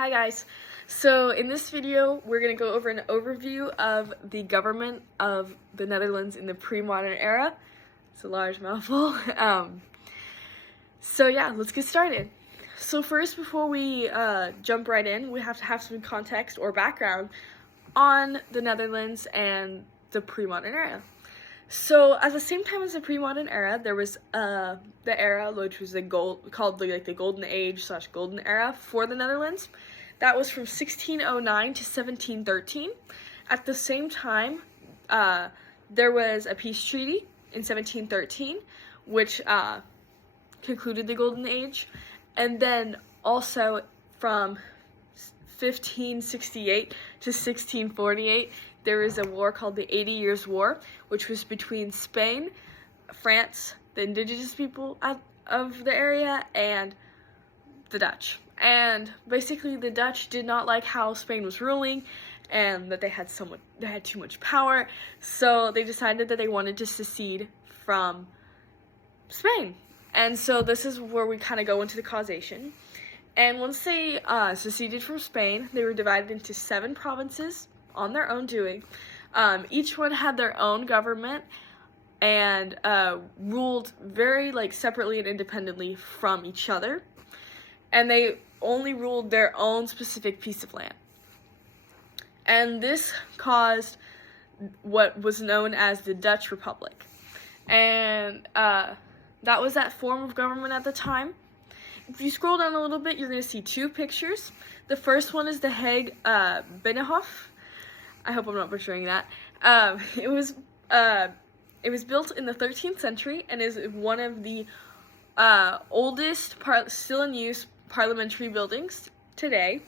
Hi guys, so in this video we're going to go over an overview of the government of the Netherlands in the pre-modern era. It's a large mouthful. So yeah, let's get started. So first, before we jump right in, we have to have some context or background on the Netherlands and the pre-modern era. So at the same time as the pre-modern era, there was the era which was the golden age / golden era for the Netherlands. That was from 1609 to 1713. At the same time, there was a peace treaty in 1713, which concluded the golden age. And then also from 1568 to 1648, there was a war called the 80 Years' War, which was between Spain, France, the indigenous people of the area, and the Dutch. And basically the Dutch did not like how Spain was ruling and that they had too much power, so they decided that they wanted to secede from Spain. And so this is where we kind of go into the causation. And once they seceded from Spain, they were divided into 7 provinces on their own doing. Each one had their own government and ruled very separately and independently from each other. And they only ruled their own specific piece of land. And this caused what was known as the Dutch Republic. And that was that form of government at the time. If you scroll down a little bit, you're going to see 2 pictures. The first one is the Hague Binnenhof. I hope I'm not butchering that. It was built in the 13th century and is one of the oldest still in use parliamentary buildings today.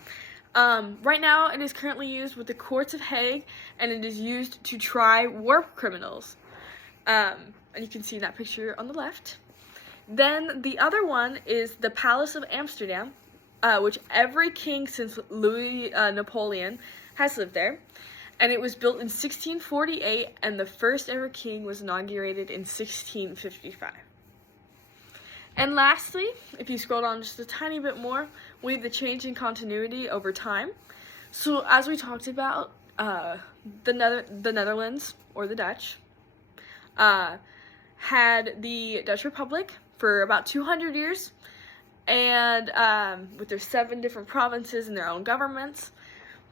Right now, it is currently used with the courts of Hague, and it is used to try war criminals. And you can see that picture on the left. Then the other one is the Palace of Amsterdam, which every king since Louis Napoleon has lived there. And it was built in 1648, and the first ever king was inaugurated in 1655. And lastly, if you scroll down just a tiny bit more, we have the change in continuity over time. So as we talked about, the Netherlands, or the Dutch, had the Dutch Republic for about 200 years, and with their 7 different provinces and their own governments.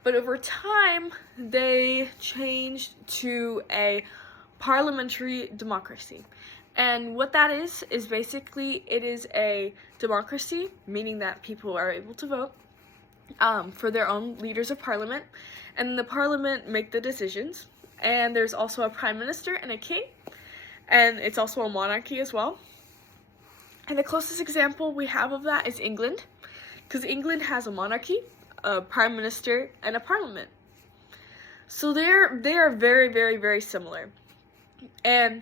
But over time, they changed to a parliamentary democracy. And what that is basically, it is a democracy, meaning that people are able to vote for their own leaders of parliament, and the parliament make the decisions. And there's also a prime minister and a king, and it's also a monarchy as well. And the closest example we have of that is England, because England has a monarchy, a prime minister, and a parliament. So they are very, very, very similar. And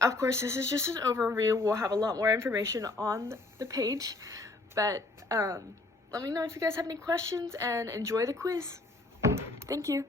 of course, this is just an overview. We'll have a lot more information on the page, but let me know if you guys have any questions, and enjoy the quiz. Thank you.